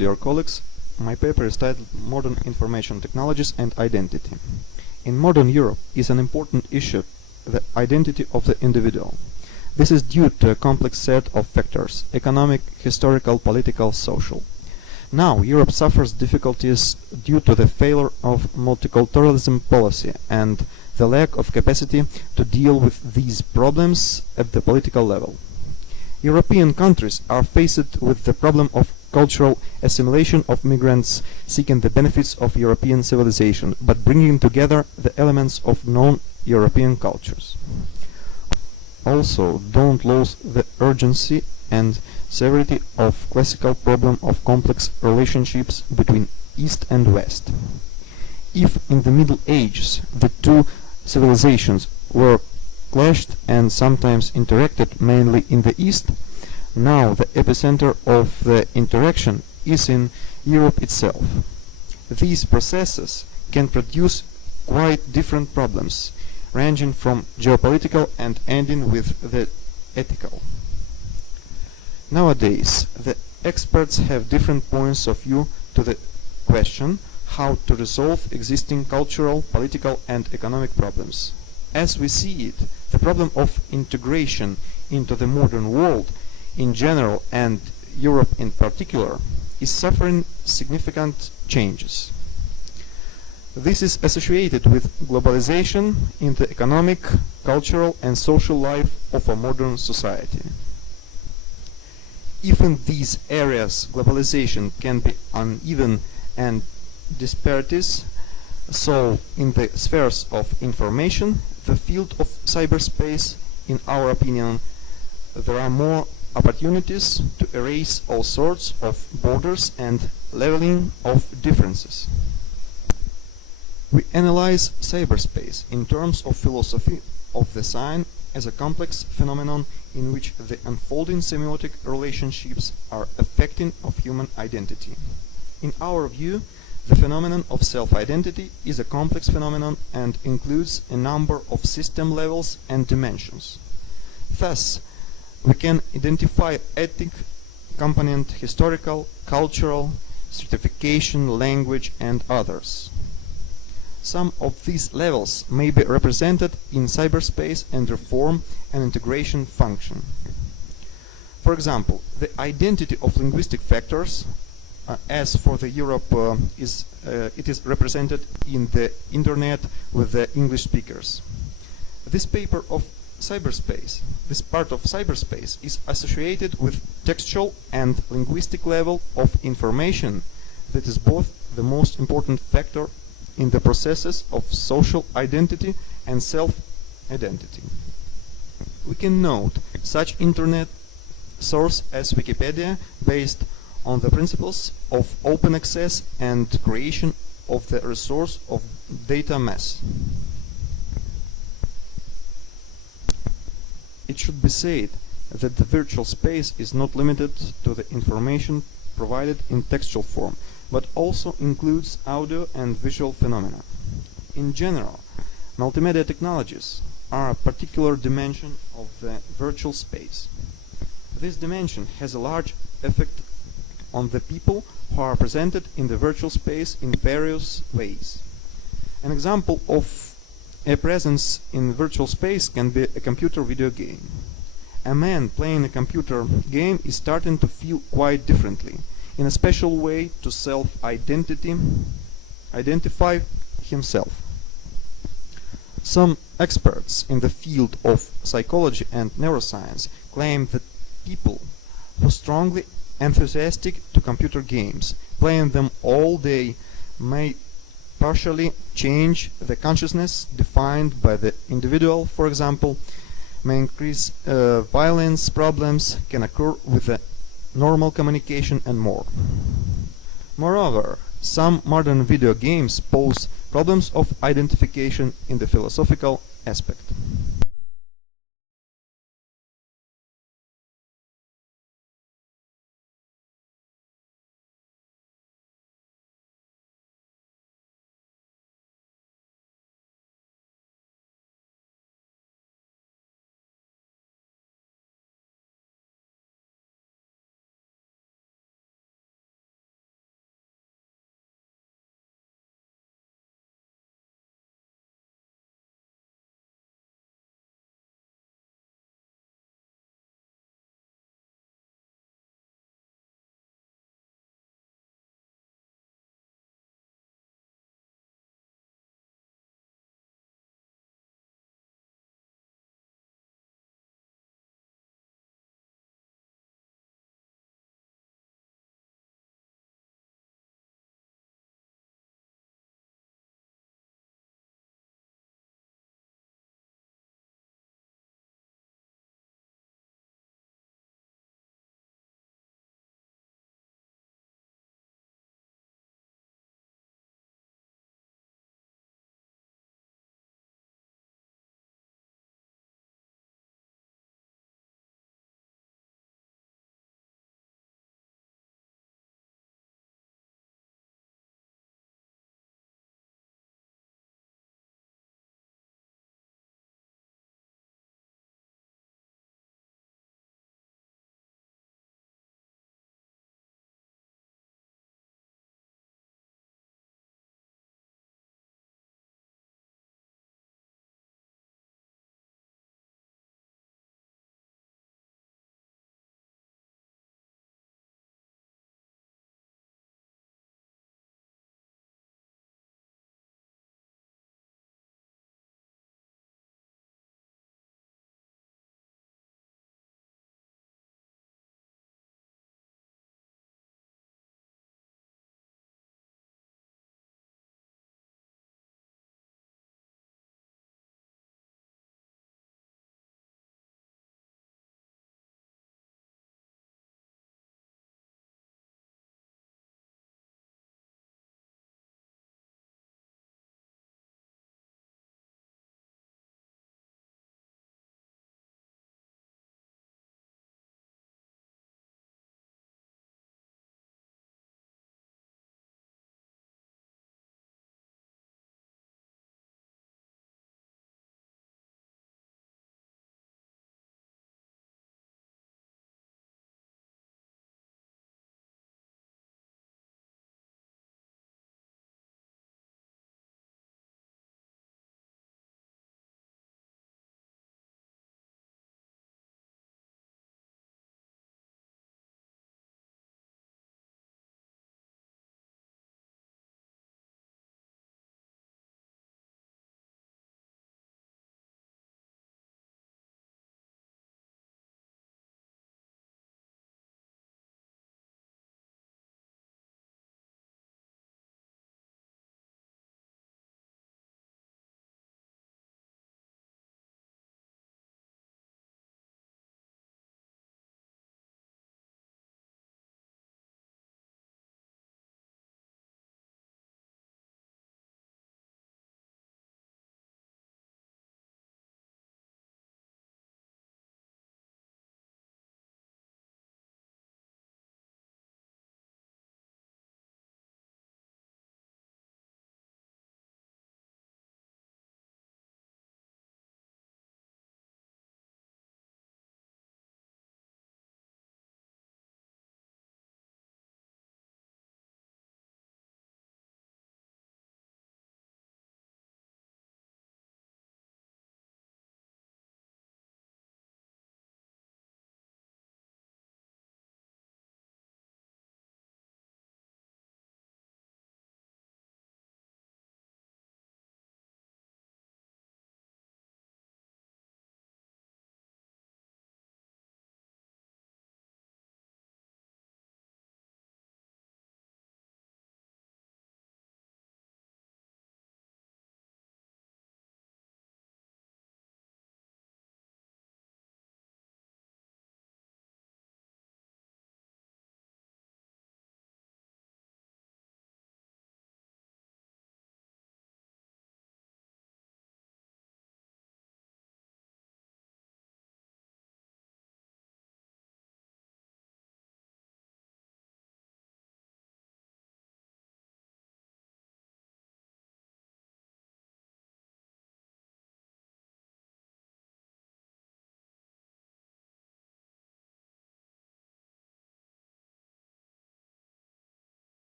dear colleagues. My paper is titled Modern Information Technologies and Identity. In modern Europe is an important issue, the identity of the individual. This is due to a complex set of factors: economic, historical, political, social. Now Europe suffers difficulties due to the failure of multiculturalism policy and the lack of capacity to deal with these problems at the political level. European countries are faced with the problem of cultural assimilation of migrants seeking the benefits of European civilization, but bringing together the elements of non-European cultures. Also, don't lose the urgency and severity of classical problem of complex relationships between East and West. If in the Middle Ages the two civilizations were clashed and sometimes interacted mainly in the East, now the epicenter of the interaction is in Europe itself. These processes can produce quite different problems, ranging from geopolitical and ending with the ethical. Nowadays, the experts have different points of view to the question how to resolve existing cultural, political and economic problems. As we see it, the problem of integration into the modern world in general and Europe in particular is suffering significant changes. This is associated with globalization in the economic, cultural and social life of a modern society. If in these areas globalization can be uneven and disparities, so in the spheres of information, the field of cyberspace, in our opinion, there are more opportunities to erase all sorts of borders and leveling of differences. We analyze cyberspace in terms of philosophy of the sign as a complex phenomenon in which the unfolding semiotic relationships are affecting of human identity. In our view, the phenomenon of self-identity is a complex phenomenon and includes a number of system levels and dimensions. Thus, we can identify ethic component, historical, cultural, certification, language and others. Some of these levels may be represented in cyberspace and reform and integration function. For example, the identity of linguistic factors, as for the Europe, it is represented in the internet with the English speakers. This paper of cyberspace, this part of cyberspace is associated with textual and linguistic level of information that is both the most important factor in the processes of social identity and self-identity. We can note such internet source as Wikipedia based on the principles of open access and creation of the resource of data mass. It should be said that the virtual space is not limited to the information provided in textual form, but also includes audio and visual phenomena. In general, multimedia technologies are a particular dimension of the virtual space. This dimension has a large effect on the people who are presented in the virtual space in various ways. An example of a presence in virtual space can be a computer video game. A man playing a computer game is starting to feel quite differently, in a special way to identify himself. Some experts in the field of psychology and neuroscience claim that people who are strongly enthusiastic to computer games, playing them all day, may partially change the consciousness defined by the individual, for example, may increase violence problems, can occur with the normal communication and more. Moreover, some modern video games pose problems of identification in the philosophical aspect.